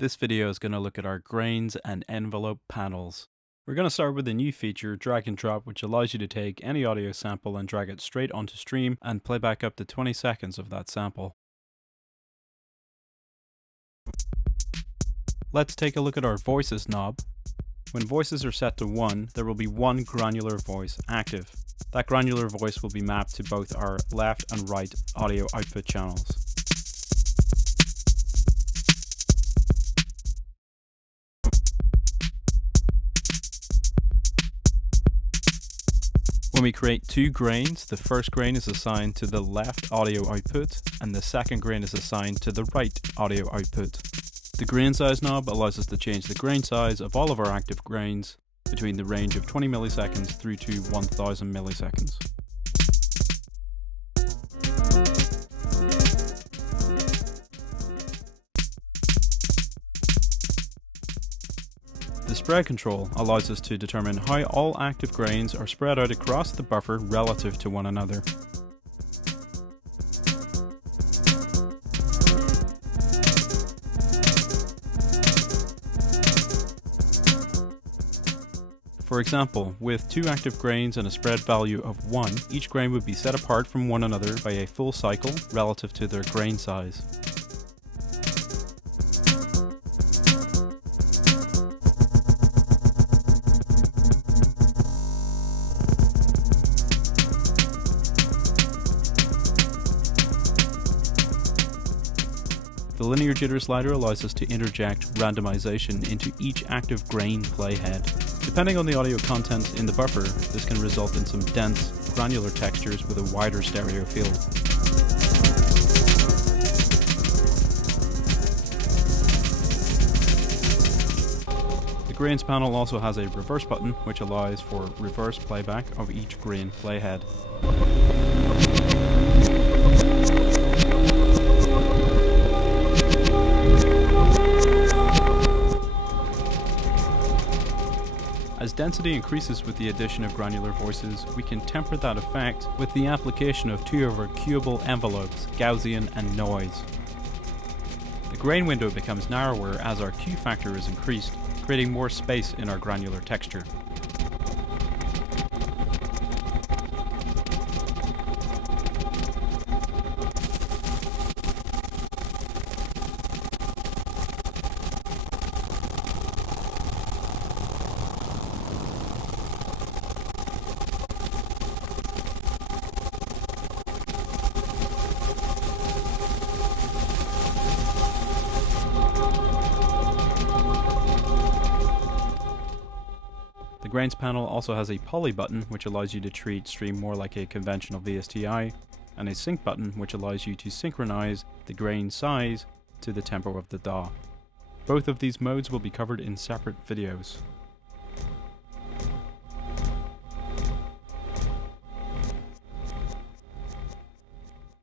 This video is going to look at our grains and envelope panels. We're going to start with a new feature, drag and drop, which allows you to take any audio sample and drag it straight onto stream and play back up to 20 seconds of that sample. Let's take a look at our voices knob. When voices are set to 1, there will be one granular voice active. That granular voice will be mapped to both our left and right audio output channels. When we create two grains, the first grain is assigned to the left audio output and the second grain is assigned to the right audio output. The grain size knob allows us to change the grain size of all of our active grains between the range of 20 milliseconds through to 1000 milliseconds. The spread control allows us to determine how all active grains are spread out across the buffer relative to one another. For example, with two active grains and a spread value of 1, each grain would be set apart from one another by a full cycle relative to their grain size. The linear jitter slider allows us to interject randomization into each active grain playhead. Depending on the audio content in the buffer, this can result in some dense, granular textures with a wider stereo field. The grains panel also has a reverse button, which allows for reverse playback of each grain playhead. As density increases with the addition of granular voices, we can temper that effect with the application of two of our cueable envelopes, Gaussian and noise. The grain window becomes narrower as our Q factor is increased, creating more space in our granular texture. The grains panel also has a poly button, which allows you to treat stream more like a conventional VSTi, and a sync button, which allows you to synchronize the grain size to the tempo of the DAW. Both of these modes will be covered in separate videos.